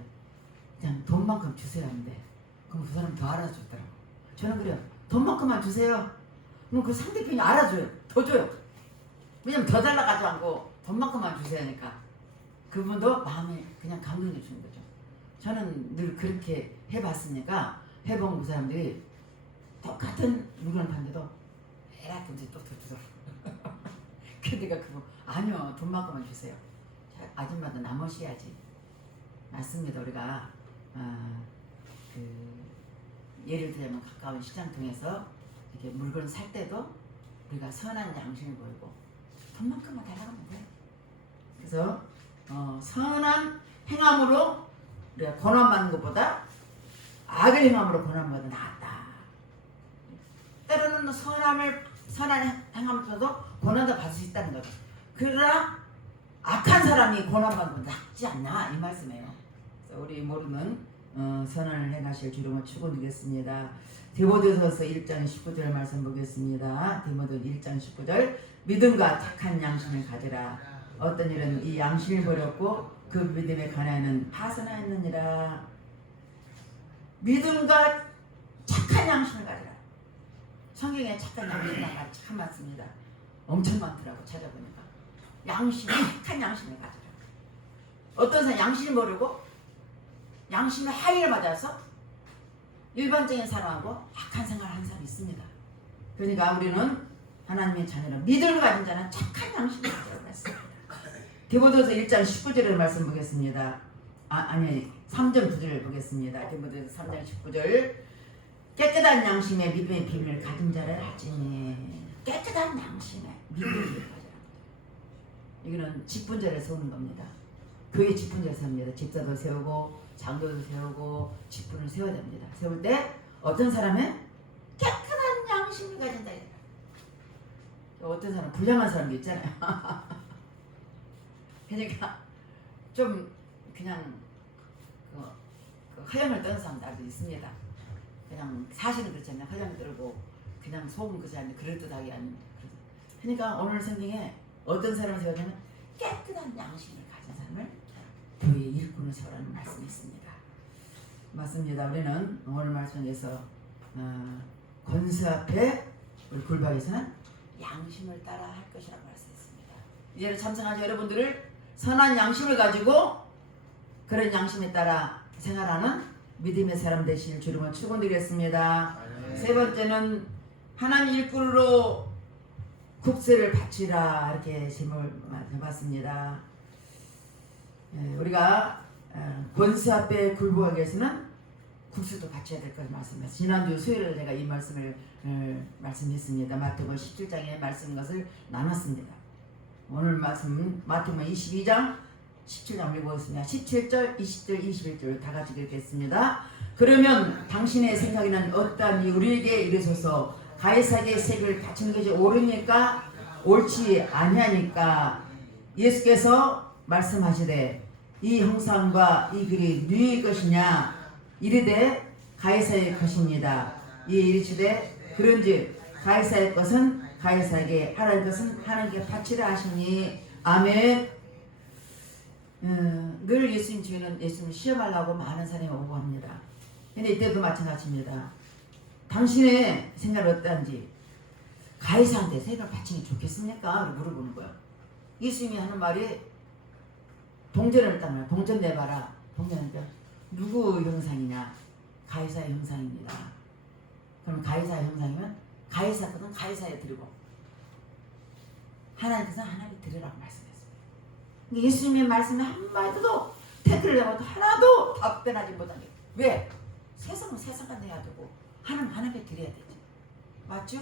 그냥 돈만큼 주세요 하는데 그럼 그 사람 더 알아주더라고. 저는 그래요. 돈만큼만 주세요. 그럼 그 상대편이 알아줘요. 더 줘요. 왜냐면 더 달라가지고 않고 돈만큼만 주세요 하니까 그분도 마음에 그냥 감동해 주는 거죠. 저는 늘 그렇게 해봤으니까 해본 그 사람들이 똑같은 물건을 봤는데도 에라 근데 또 더 주더라고. 근데 내가 그거 아니요 돈만큼만 주세요. 아줌마도 나머지야지. 맞습니다. 우리가 예를 들자면 가까운 시장 통해서 이렇게 물건을 살 때도 우리가 선한 양심을 보이고 돈만큼만 달라고 하면 돼요. 그래서 선한 행함으로 우리가 고난받는 것보다 악을 행함으로 고난받는 낫다. 때로는 선한 행함을 통해서 고난도 받을 수 있다는 거죠. 그러나 악한 사람이 고난받는 건 낫지 않나 이 말씀이에요. 그래서 우리 모르는 선한을 행하실 주름을 축원드리겠습니다. 디모데전서 1장 19절 말씀 보겠습니다. 디모데 1장 19절 믿음과 착한 양심을 가지라. 어떤 일은 이 양심을 버렸고 그 믿음에 관하여는 파선하였느니라. 믿음과 착한 양심을 가지라. 성경에 착한 양심이라는 말이 참 많습니다. 엄청 많더라고 찾아보니까. 양심, 착한 양심을 가지라. 어떤 사람 양심을 모르고 양심의 하위를 맞아서 일반적인 사람하고 악한 생활을 하는 사람이 있습니다. 그러니까 우리는 하나님의 자녀는 믿음을 가진 자는 착한 양심을 가지라고 했습니다. 디모데전서 1장 19절의 말씀 보겠습니다. 아니 3절 9절을 보겠습니다. 디모데전서 3장 19절 깨끗한 양심에 믿음의 비밀을 가진 자를 알지니. 깨끗한 양심에 믿음의 비밀을 가지라. 이거는 직분자를 세우는 겁니다. 교회 직분자를 세웁니다. 집사도 세우고 장로도 세우고 직분을 세워야 됩니다. 세울 때 어떤 사람은 깨끗한 양심을 가진다. 어떤 사람은 불량한 사람도 있잖아요. 그러니까 좀 그냥 그 허영을 떠는 사람도 있습니다. 그냥 사실은 그렇지 않나 허영을 떨고 그냥 속은 그렇지 않나 그럴듯하게 아닌. 그러니까 오늘 성경에 어떤 사람을 세우냐면 깨끗한 양심을 가진 사람을 교회의 일꾼을 세우라는 말씀이 있습니다. 맞습니다. 우리는 오늘 말씀에서 권세 앞에 우리 굴박에서는 양심을 따라 할 것이라고 말씀했습니다. 이제는 참석하신 여러분들을 선한 양심을 가지고 그런 양심에 따라 생활하는 믿음의 사람 되실 주름을 축원드리겠습니다. 세 번째는 하나님 일꾼으로 국세를 바치라 이렇게 제목을 해봤습니다. 우리가 권세 앞에 굴복하기 위해서는 국세도 바쳐야 될 것을 말씀했습니다. 지난주 수요일에 제가 이 말씀을 말씀했습니다. 마태복음 17장의 말씀 것을 나눴습니다. 오늘 말씀 마태복음 22장 17장 읽어보겠습니다. 17절, 20절, 21절 다 같이 읽겠습니다. 그러면 당신의 생각에는 어떠하니 우리에게 이르소서. 가이사에게 세금을 바치는 것이 옳으니까 옳지 아니하니까. 예수께서 말씀하시되 이 형상과 이 글이 누구의 것이냐 이르되 가이사의 것입니다. 이에 이르시되 그런즉 가이사의 것은 가이사에게 하나님의 것은 하나님께 바치라 하시니. 아멘. 늘 예수님 주위는 예수님 시험하려고 많은 사람이 오고 합니다. 근데 이때도 마찬가지입니다. 당신의 생각이 어떠한지 가이사한테 세금을 바치는 게 좋겠습니까? 물어보는 거야. 예수님이 하는 말이 동전을 딱 말해. 동전 내봐라. 동전은 누구 형상이냐? 가이사의 형상입니다. 그럼 가이사의 형상이면 가이사 것은 가이사에 드리고 하나님께서는 하나님께 드리라고 말씀했습니다. 예수님의 말씀에 한마디도 태클을 해봐도 하나도 답변하지 못한 게 왜? 세상은 세상과 내야 되고 하나님 하나님께 드려야 되지. 맞죠?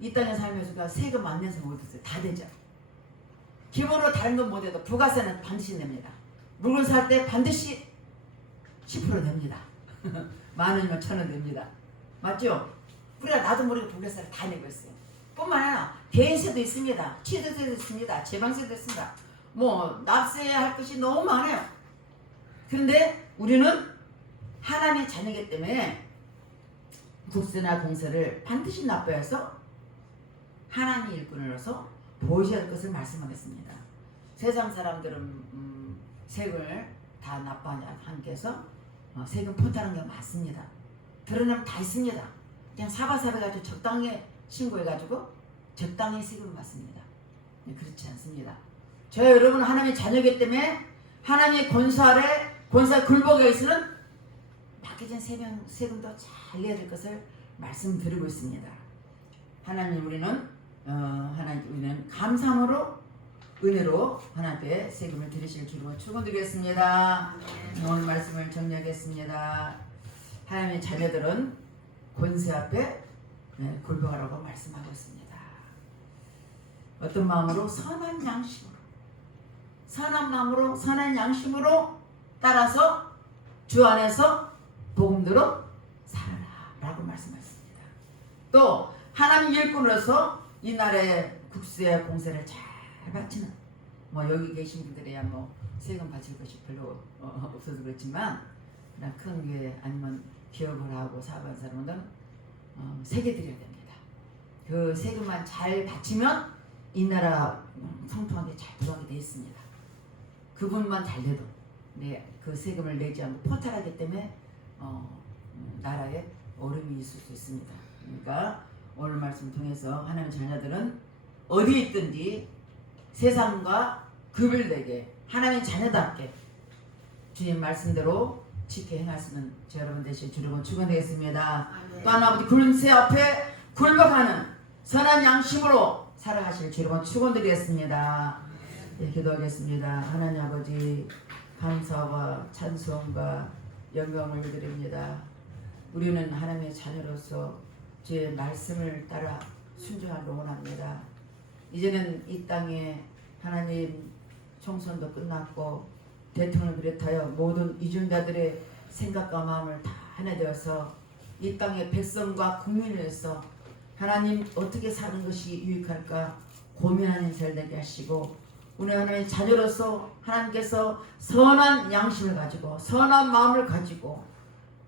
이 땅에 살면서 세금 안 내서 못 했어요. 다 되죠. 기본으로 다른 건 못해도 부가세는 반드시 냅니다. 물건 살 때 반드시 10% 냅니다. 10,000원이면 1,000원 냅니다. 맞죠? 우리가 나도 모르게 부가세를 다 내고 있어요. 뿐만 아니라 개인세도 있습니다. 취득세도 있습니다. 재방세도 있습니다. 뭐 납세해야 할 것이 너무 많아요. 그런데 우리는 하나님의 자녀이기 때문에 국세나 공세를 반드시 납부해서 하나님의 일꾼으로서 보셔야 할 것을 말씀하겠습니다. 세상 사람들은 세금을 다 납부하지 않게서 세금 포탈하는 게 많습니다. 드러나면 다 있습니다. 그냥 사바사바해가지고 적당히 신고해가지고 적당히 세금을 받습니다. 그렇지 않습니다. 저 여러분 하나님의 자녀이기 때문에 하나님의 권세 아래 권세 굴복에 있으는 맡겨진 세금도 잘 내야 될 것을 말씀드리고 있습니다. 하나님 우리는 감사함으로 은혜로 하나님께 세금을 드리실 기름을 축원드리겠습니다. 오늘 말씀을 정리하겠습니다. 하나님의 자녀들은 권세 앞에 굴복하라고 말씀하고 있습니다. 어떤 마음으로? 선한 양심으로, 선한 마음으로, 선한 양심으로 따라서 주 안에서 복음대로 살아라 라고 말씀하셨습니다. 또 하나님 일꾼으로서 이 나라의 국세 공세를 잘 바치는, 뭐 여기 계신 분들이야 뭐 세금 바칠 것이 별로 없어서 그렇지만 그냥 큰 교회 아니면 기업을 하고 사업하는 사람은 세게 드려야 됩니다. 그 세금만 잘 바치면 이 나라 성통하게 잘 돌아가게 되어 있습니다. 그분만 잘 내도 그 세금을 내지 않고 포탈하기 때문에 나라에 어려움이 있을 수 있습니다. 그러니까 오늘 말씀 통해서 하나님 자녀들은 어디 있든지 세상과 구별되게 하나님의 자녀답게 주님 말씀대로 지켜 행할 수 있는 저 여러분 되실 주님을 축원드리겠습니다. 또 하나 아버지 권세 앞에 굴복하는 선한 양심으로 살아가실 주님을 축원드리겠습니다. 기도하겠습니다. 하나님 아버지 감사와 찬송과 영광을 드립니다. 우리는 하나님의 자녀로서 주의 말씀을 따라 순종하기 원합니다. 이제는 이 땅에 하나님 총선도 끝났고 대통령을 비롯하여 모든 이준자들의 생각과 마음을 다 하나 되어서 이 땅의 백성과 국민을 위해서 하나님 어떻게 사는 것이 유익할까 고민하는 인생을 되게 하시고 우리 하나님의 자녀로서 하나님께서 선한 양심을 가지고 선한 마음을 가지고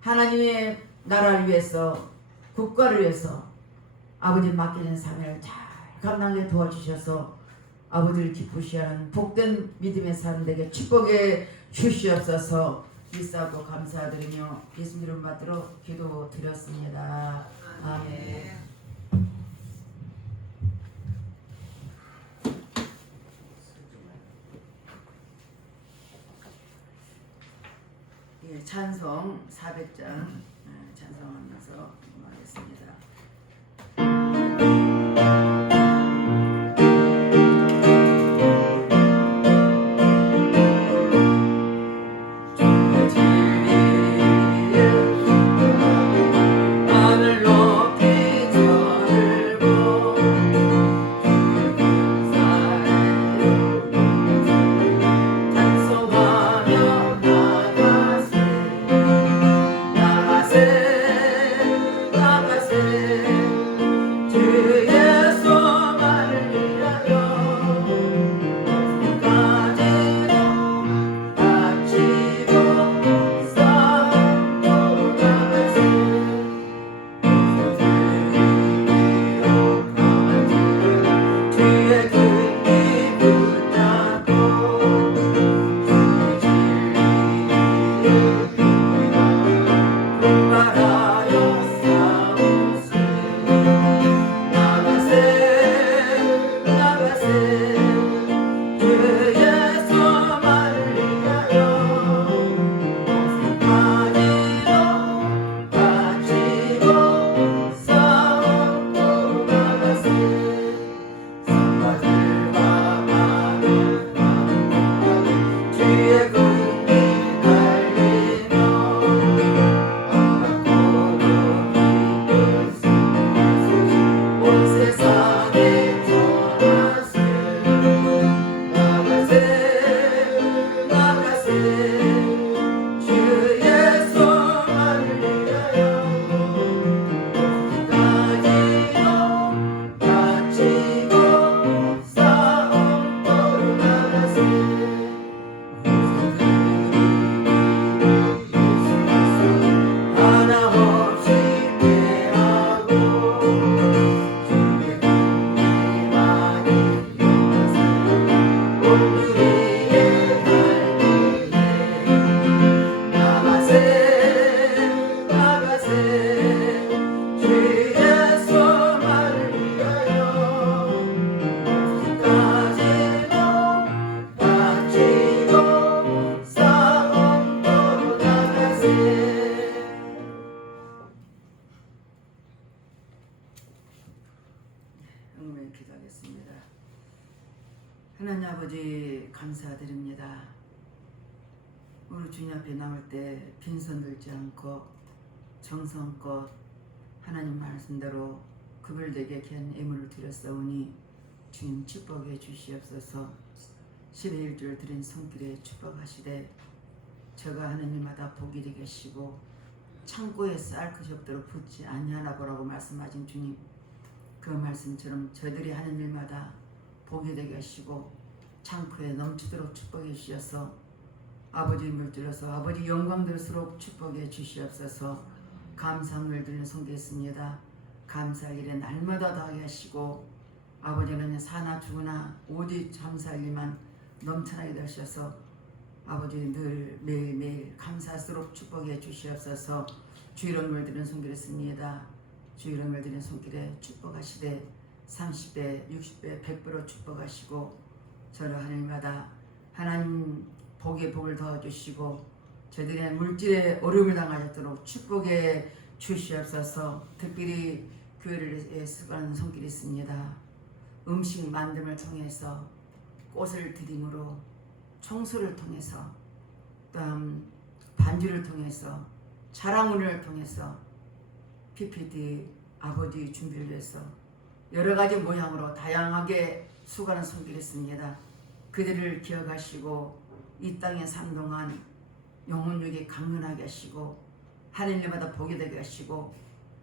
하나님의 나라를 위해서 국가를 위해서 아버지 맡겨진 사명을 잘 감당하게 도와주셔서 아버지를 기쁘시하는 복된 믿음의 사람 되게 축복해 주시옵소서. 일사하고 감사드리며 예수님 이름 받들어 기도 드렸습니다. 아멘. 찬송 400장 찬송하면서 하겠습니다. 나가세 응원의 기도하겠습니다. 하나님 아버지 감사드립니다. 우리 주님 앞에 나올 때 빈손 들지 않고 정성껏 하나님 말씀대로 그들에게 귀한 예물을 드렸사오니 주님 축복해 주시옵소서. 10의 1절 드린 손길에 축복하시되 저가 하는 일마다 복이 되게 하시고 창고에 쌀 것이 없도록 붙지 아니하나 보라고 말씀하신 주님, 그 말씀처럼 저들이 하는 일마다 복이 되게 하시고 창고에 넘치도록 축복해 주셔서 아버지 물들어서 아버지 영광 들수록 축복해 주시옵소서. 감사함을 드리는 손기했습니다. 감사할 일에 날마다 더하게 하시고 아버지는 사나 죽으나 오직 감사할 일만 넘쳐나게 하셔서 아버지 늘 매일매일 감사할수록 축복해 주시옵소서. 주 이름을 드리는 손길했습니다. 주 이름을 드리는 손길에 축복하시되 30배, 60배, 100배로 축복하시고 저를 하늘마다 하나님 복에 복을 더해주시고 저들의 물질에 어려움을 당하셨도록 축복해 주시옵소서. 특별히 교회를 수고하는 손길이 있습니다. 음식 만듦을 통해서 꽃을 드림으로 청소를 통해서 또한 반주를 통해서 자랑운을 통해서 PPD 아버지 준비를 해서 여러가지 모양으로 다양하게 수고하는 손길이 있습니다. 그들을 기억하시고 이 땅에 산 동안 영혼력이 강건하게 하시고 하나님마다 복이 되게 하시고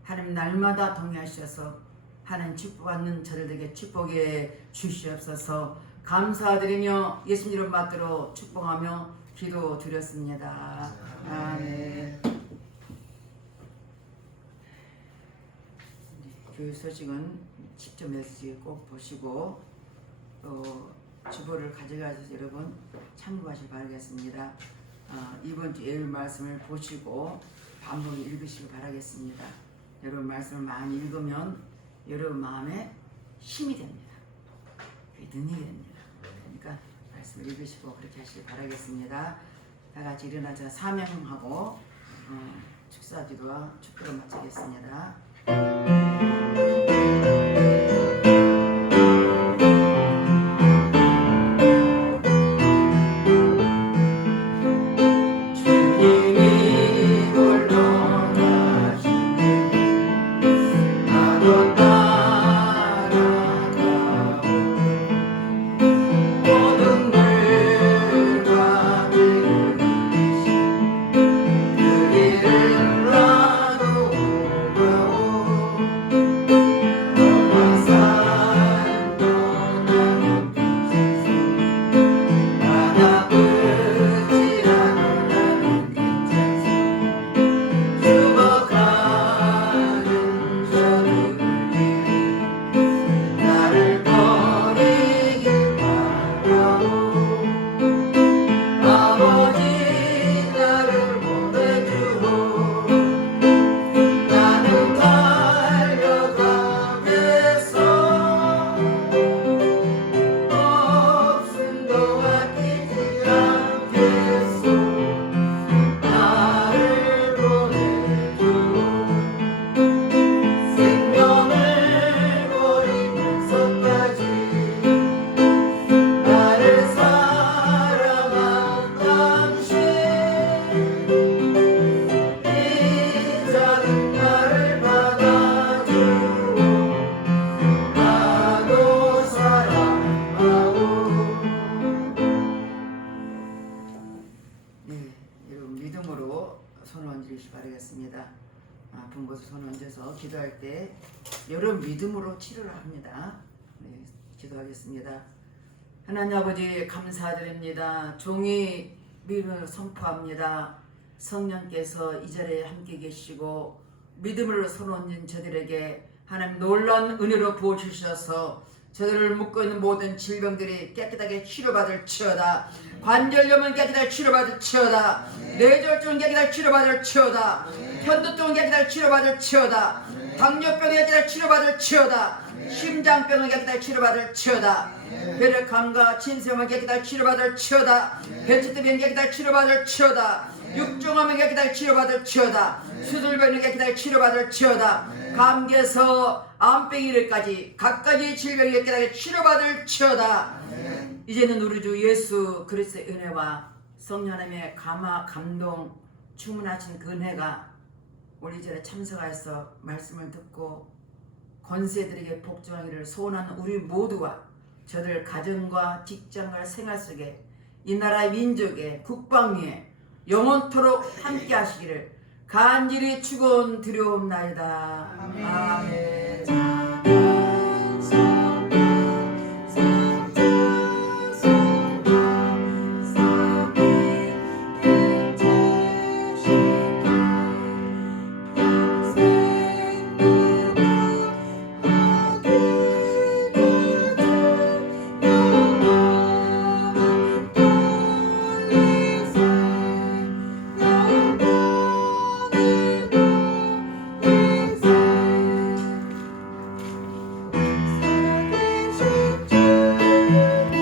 하나님 날마다 동의하셔서 하나님 축복받는 저들에게 축복해 주시옵소서. 감사드리며 예수님 이름 받들어 축복하며 기도 드렸습니다. 아멘. 교회 소식은 10점 메시지 꼭 보시고 주보를 가져가셔서 여러분 참고하시기 바라겠습니다. 이번 주 예배 말씀을 보시고 반복 읽으시기 바라겠습니다. 여러분 말씀을 많이 읽으면 여러분 마음에 힘이 됩니다. 능력이 됩니다. 그러니까 말씀을 읽으시고 그렇게 하시기 바라겠습니다. 다 같이 일어나서 사명하고 축사기도와 축도를 마치겠습니다. 아픈 곳을 손 얹어서 기도할 때 여러분 믿음으로 치료를 합니다. 네, 기도하겠습니다. 하나님 아버지 감사드립니다. 종이 믿음을 선포합니다. 성령께서 이 자리에 함께 계시고 믿음으로 손 얹은 저들에게 하나님 놀라운 은혜로 부어주셔서 저들을 묶고 있는 모든 질병들이 깨끗하게 치료받을 치어다. 관절염은 깨끗하게 치료받을 치어다. 뇌졸중은 깨끗하게 치료받을 치어다. 편두통은 깨끗하게 치료받을 치어다. 당뇨병은 깨끗하게 치료받을 치어다. 심장병은 깨끗하게 치료받을 치어다. 혈액암과 침샘은 깨끗하게 치료받을 치어다. 배치두병은 깨끗하게 치료받을 치어다. 육종암에게 기다려 치료받을 치어다. 수술병에게 기다려 치료받을 치어다. 감기에서 암병이래까지 각가지 질병에게 기다려 치료받을 치어다. 이제는 우리 주 예수 그리스도의 은혜와 성령 하나님의 감동 충만하신 그 은혜가 우리 전에 참석하여서 말씀을 듣고 권세들에게 복종하기를 소원하는 우리 모두와 저들 가정과 직장과 생활 속에 이 나라의 민족의 국방 위에 영원토록 함께 하시기를 간절히 축원드리옵나이다. 아멘.